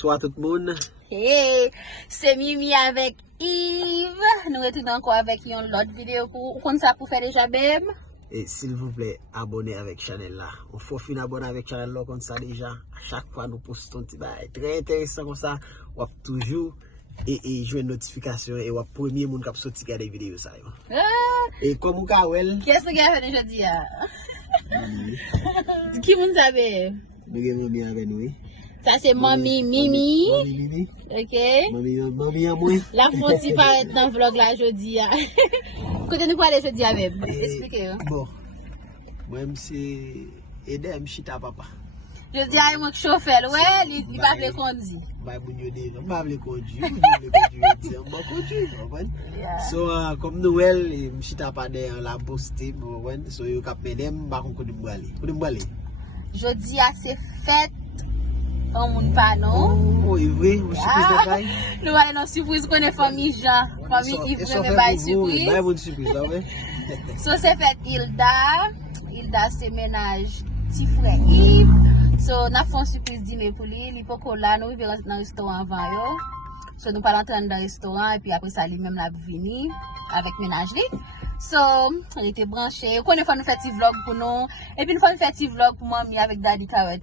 bonsoir tout le monde. Hey, c'est Mimi avec Yves. Nous retournons encore avec une autre vidéo pour ça pour faire déjà même. Et s'il vous plaît, abonnez avec channel là. On faut finir abonner avec channel là comme ça déjà. À chaque fois nous postons un petit bail très intéressant comme ça. On va toujours et jouer une notification et on va premier monde qui sorti regarder vidéo ça. Et comme on kawel. Qu'est-ce que tu as fait aujourd'hui? Qui vous savez? Nous Mimi avec nous. Ça c'est Mami Mimi. Mami Mimi. OK. Mami à moi. La fonci paraît dans le vlog là aujourd'hui. Côté nous parler aujourd'hui avec. Expliquez. Bon. Moi c'est aider m'chita papa. Je dis à mon chauffeur, ouais, il va faire conduire. Bah bon yo dit, on va le conduire, on va conduire. So comme Noël, m'chita pas dans la poster, so yo cap medem ba kon de m'aller. Je dis à c'est fête on moun pas non. Oh, vrai, on surprise de bail. Nous allons dans surprise connaît famille Jean, famille Yves de bail surprise. Bail bonne surprise là ouais. So c'est fête Hilda c'est ménage petit frère Yves. So n'a fait une surprise dîner pour lui, il peut là nous vivons dans restaurant avant yo. So nous pas rentrer dans restaurant et puis après ça lui même la venir avec ménagerie. So, on était branchés. On a fait un petit vlog pour nous. Et puis, on a fait un petit vlog pour mamie avec Daddy Kawet.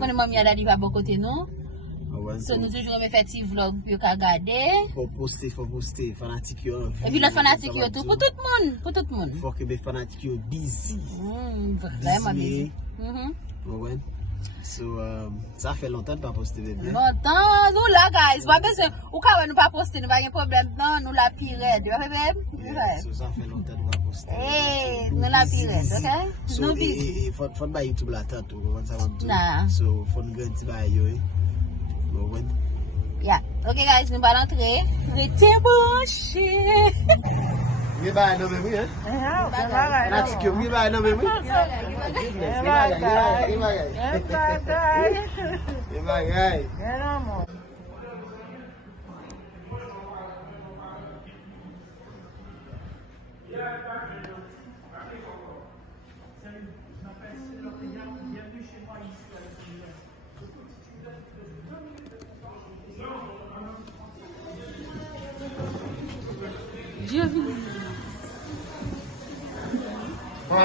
On a mamie et Daddy va bon côté nous. So, nous toujours fait un petit vlog pour regarder. Faut poster, fanatique yo. Et puis, l'autre fanatique yo tout, pour tout le monde. Faut que les fanatiques yo busy. Vraiment busy. Ouais. So, ça fait longtemps de pas poster bébé. Longtemps, nous là, guys. Pas besoin. Ou quand nous pas poster, nous pas de problème. Non, nous la pire. So, ça fait longtemps de pas poster. Hey, nous la pire, ok? So, nous busy. faut pas YouTube là tant tout. Nah. So, faut nous grandir ba yo. Ouais. Yeah. Ok, guys, nous allons rentrer. Restez branchés. Mi ba no memory hein? Fanatique yo, mi ba no memory.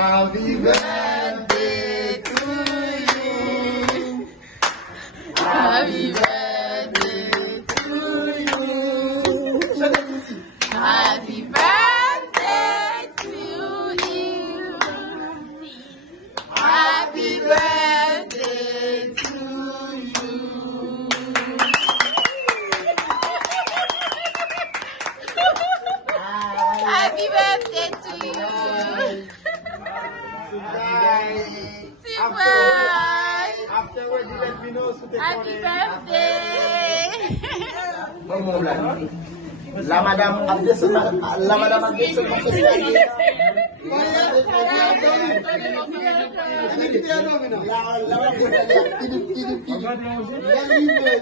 Happy birthday to you. Happy birthday to you. Happy birthday to you. Happy birthday to you. Happy birthday to you. Afterwards, you let me know. Happy birthday. La madame a descendu. La madame a descendu.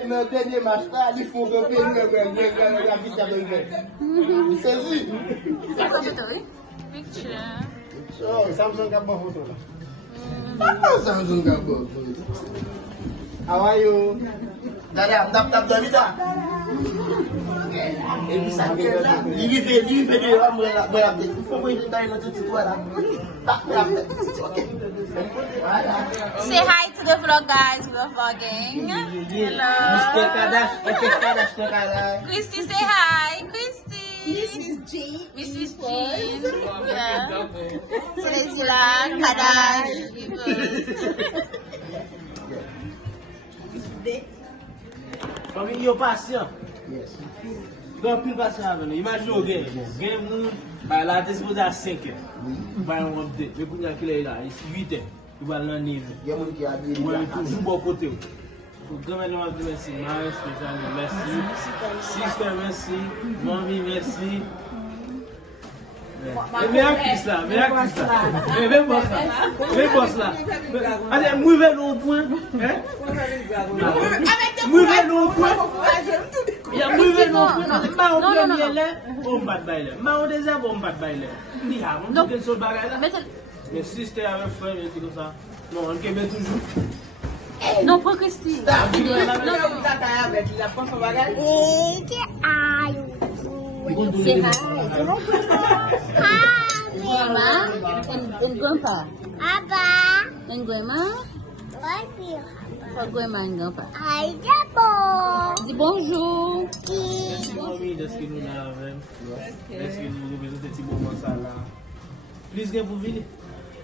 Le dernier match, il faut que Samsung got my photo. Samsung got my photo. How are you? Dada, tap Davida. Il fait des rames il faut que je taille notre petite là. Say hi to the vlog, guys. We're vlogging. Hello. Christy, say hi. Christy. Mrs. Jean. Yeah. C'est là, Kadash. Famille, yo patient. Yes. Donc, plus patient avec nous. Imaginez au game. Game, nous, la disposée à 5 heures. Bah, on va dire, le coup qu'il est là, il 8 heures. Il va l'enlever. Il y a un qui a dit, il va toujours bon côté. Faut grand-mère, merci. Marie, spécialement, merci. Sister, merci. Mamie, merci. Mais actrice là. Mais boss là. Allez, mouvez l'au point. Mouvez l'au point. Il y a mouvez l'au point. Non. On bat bailler. Ma on désert, on bat bailler. Ni là, on dit que mais sister avec frère, comme ça. Non, on peut toujours. Non, pas Christy. Say hi. Grandma and grandpa. And grandma. For grandma and grandpa. Dis bonjour. Please get pour venir.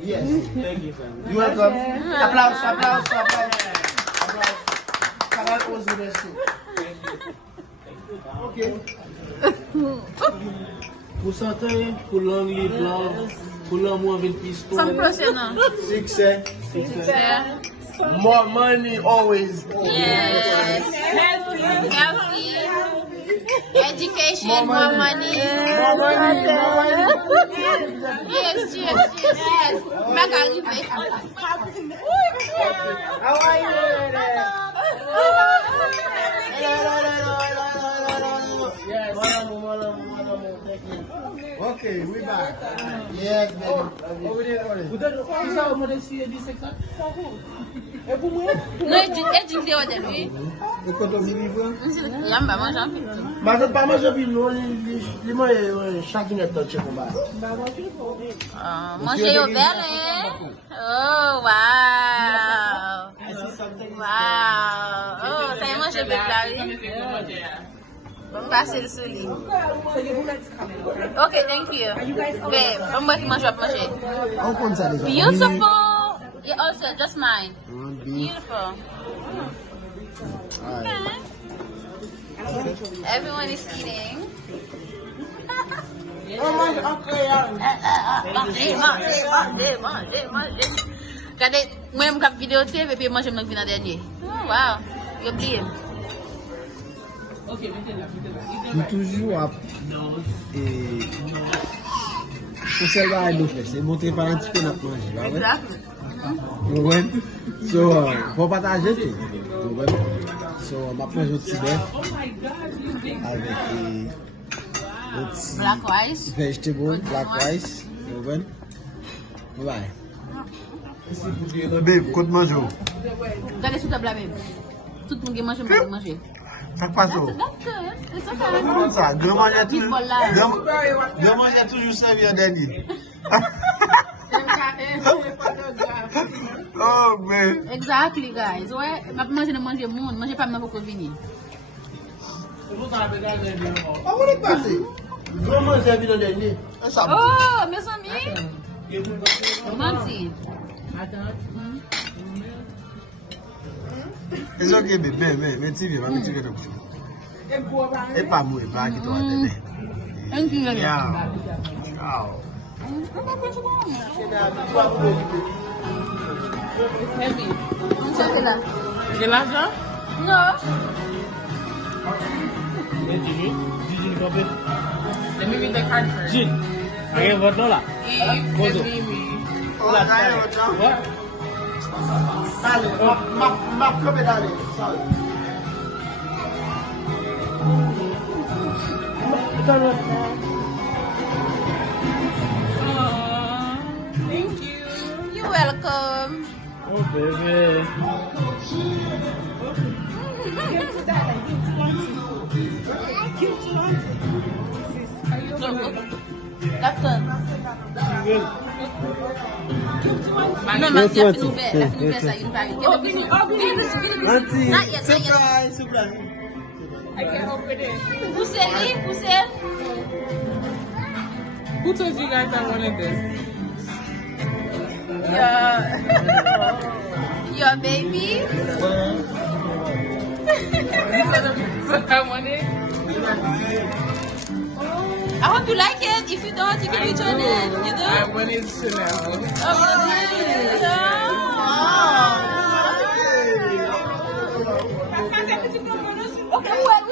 Yes. Thank you, sir. You welcome. Applause. Canal Ose, merci. Ok. Pour santé, pour long live long, pour l'amour avec piston. Some person. Success. Yeah. More money always. Yes. Healthy. Education, more money. Yes. Back arrivé. How are you? Yes. Okay, we back. Yes, baby. Over there. Non, je dis au début. Et quand on vit vivre? Yamba, mange un peu. Mais je pas manger puis non, chacun est touché pour moi. Manger au bel, Oh, wow. Wow. Oh, t'as mangé au bel, Bon, passer le soleil. Ok, thank you. Babe, I'm going to manger. On compte ça déjà. Beautiful. Yeah, also, just mine. Beautiful. Okay. Everyone is eating. Manger. Regardez, moi, je me vidéo TV et puis moi, je me viens dernier. Oh, wow. You're oublié. Il toujours à pour celle-là, c'est montrer par un petit peu notre manger. Exactly. So, faut partager tout. So, ma prendre un petit bœuf avec un petit Black rice. vegetable, black rice. Bye. Babe, côte manger. Regardez sous table même. Tout le monde mange, manger. Ça passe. That's good. It's okay. Comment ça? Grand manger People toujours servi en dernier. Oh man. Exactly, guys. Ouais, ma manger monde, manger pas beaucoup venir. Ah, vous l'êtes passé? Grand manger servi en dernier. Oh, mes amis. Menti. It's okay, baby. Mais TV, mais TV de couche. Et pas moi, pas qui toi télé. Thank you. Yeah. Ciao. It's heavy. Check it out. De l'argent? No. Let me read the card first. Gin. Again, what dollar? Yves and Mimi. What? Map come dale. Thank you. You're welcome. Oh, baby. Captain. Non, ma fille a fait l'ouvert. Elle a fait l'ouvert, ça, il va. Not yet. Surprise. I can open it. Poussez. Who told you guys I wanted this? Your baby. I wanted. I hope you like it. If you don't, you can return it. You do? I wanted Chanel. Okay, what?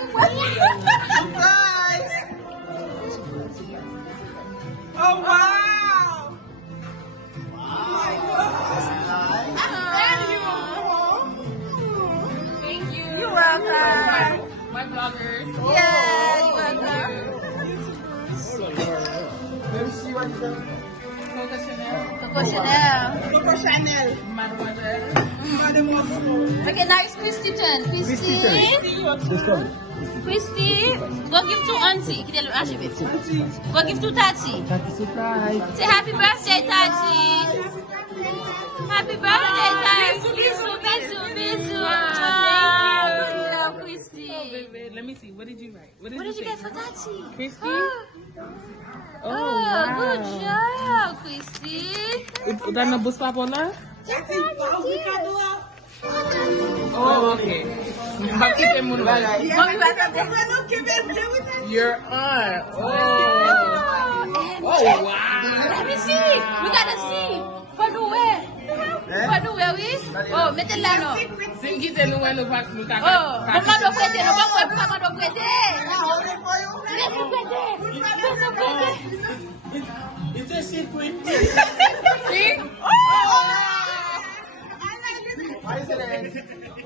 Surprise. Oh, wow. Thank you. You're welcome. My vloggers. Yeah, you're welcome. Let me see what you Coco Chanel. Okay, now it's Christy turn. Christy. Christy, go give to Auntie. Go give to Tati. Say happy birthday, Tati. Happy birthday, Tati. Bisou. Christy. Oh, baby. Let me see. What did you write? What did you get for Tati? Christy? Oh, good job, Christy. Udah nebus papola? Oh, okay. Bakit emun ba? Mommy, Your aunt. Oh. Oh, wow. let me see. We gotta see. For the way. Oui? Oh, mettez-la là. Sing kita nuwa no pak no kaka. Oh, maman doit prêter. Non, maman doit prêter. It's a secret. See?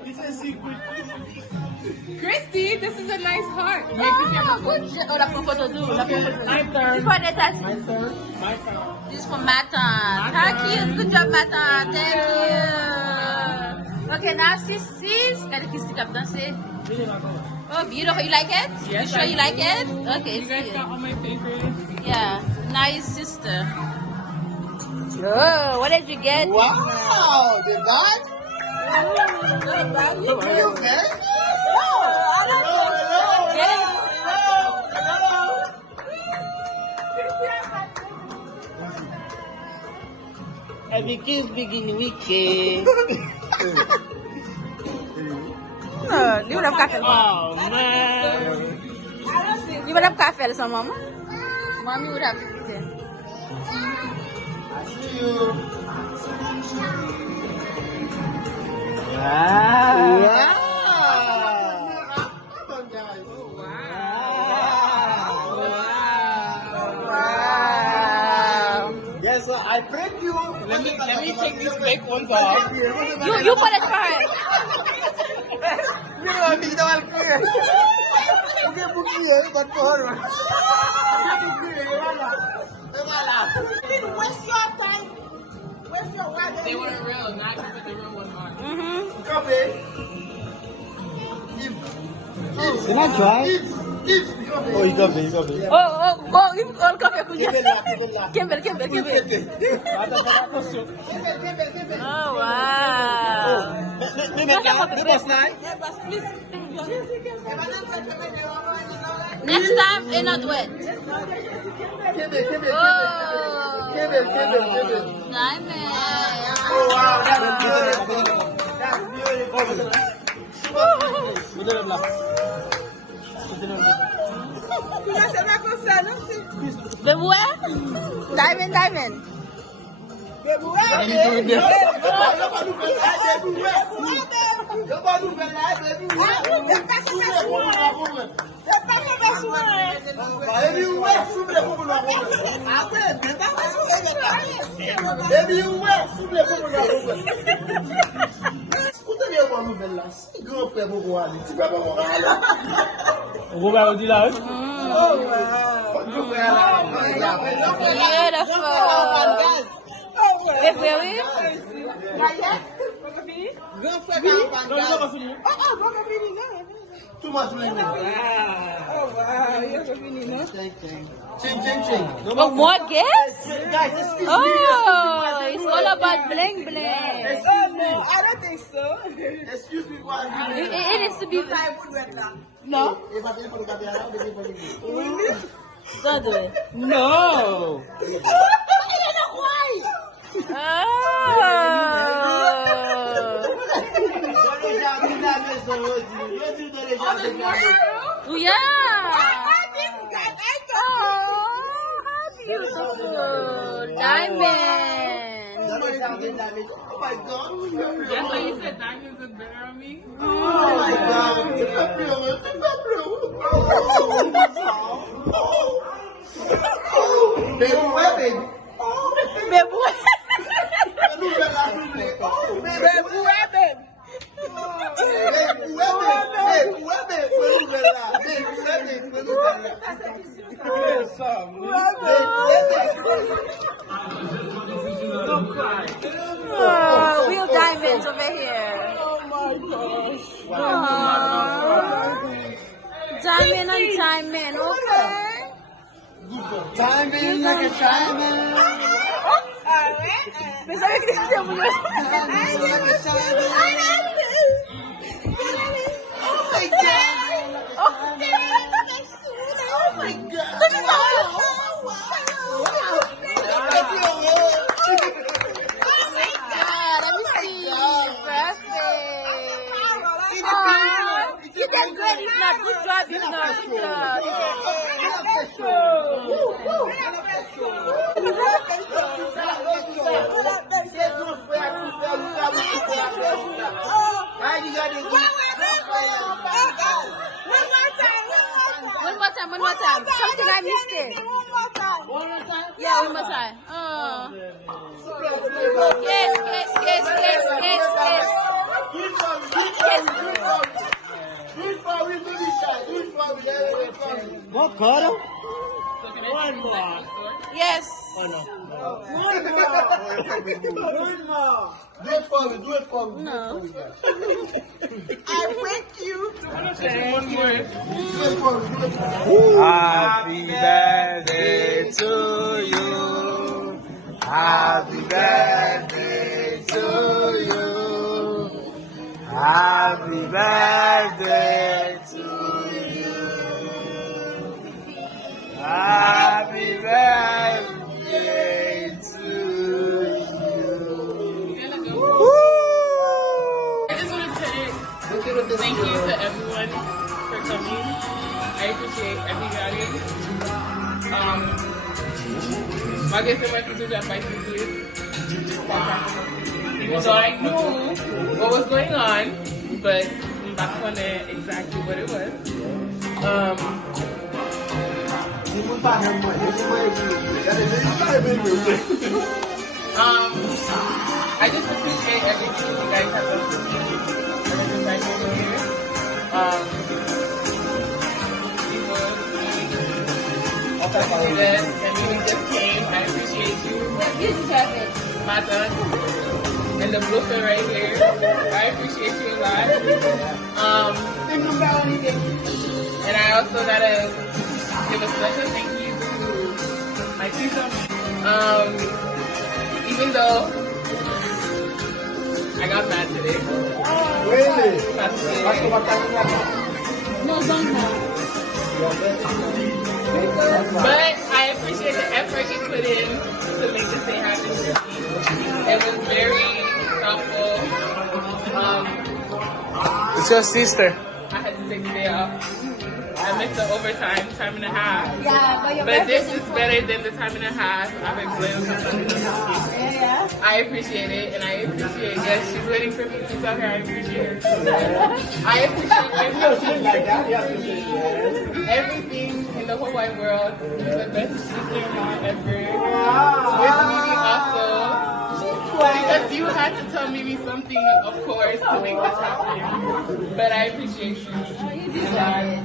It's a secret. Christy, this is a nice heart. Oh, good job. Oh, la photo too. My turn. For the Tati. My turn. This is for Matan. Thank you. Good job, Matan. Thank you. Okay, now sis. Gotta kiss the captain. Say. Oh, beautiful. You like it? Yes, You sure you like it? Okay. You guys got all my favorites. Yeah. Nice sister. Oh, what did you get? Wow, the bag? You okay? Every kiss begin weekend. No, you would have coffee. Oh man. You would have coffee, so mama. Mommy would have it. See you. Wow. Yes, sir. I break you. Let me take these fake ones off. You put it first. You know, I'm being all clear. Okay, book here, but for her. Waste your time. Waste your time. They weren't real. Now I can put the real ones on. Come here. Can I try? Oh, you got me. Oh, you all coffee. Kembel. Oh, wow. Next time, they're not wet. Oh, diamond. Bebue? Diamond. Too much money. Oh, wow. You're really nice. Ching. Oh, more guests? Guys, excuse me. Oh, it's all about bling bling. Oh, no. I don't think so. Excuse me, what are you doing? It needs to be. No. If I didn't forget the other, they didn't Don't do it. No. Oh, yeah. Beautiful diamond. Oh my God. That's why you said diamonds look better on me? Oh my God. It's not real. Baby, where, baby? in on time, man. Okay. Time in like a shaman. Pensaba que decía muy bien. Oh my god! Oh my god! Let me see. Perfect. You did good. If not, good job. If not, good job. One more time. Something I missed it. Yeah, one more time. Oh. Yes. What color? One more. Yes. Oh no. One more. Do it for me. No. I thank you. One more. Happy birthday to you. Happy birthday to you. Happy birthday to you. Happy birthday to you. I just want to say thank you to everyone for coming. I appreciate everybody. Magas naman ito dapat please. Even though I knew what was going on, but I'm not gonna exactly what it was. I just appreciate everything you guys have done for me. Everything right over here. And Mimi just came. I appreciate you. You just have it. My son. And the blooper right here. I appreciate you a lot. And I also gotta give a special thank you to my sister. Even though I got mad today. Really? No, don't have. But I appreciate the effort you put in to make this day happen. It was very thoughtful. It's your sister. I had to take the day off. I missed the overtime, time and a half. Yeah, but your But this birthday is better than the time and a half I've been playing with. Yeah. I appreciate it, and I appreciate, yes, she's waiting for me to tell her I appreciate her. I appreciate everything in the whole wide world. You're the best sister-in-law ever. With Mimi also. Because you had to tell Mimi something, of course, to make this happen. But I appreciate you. You deserve it.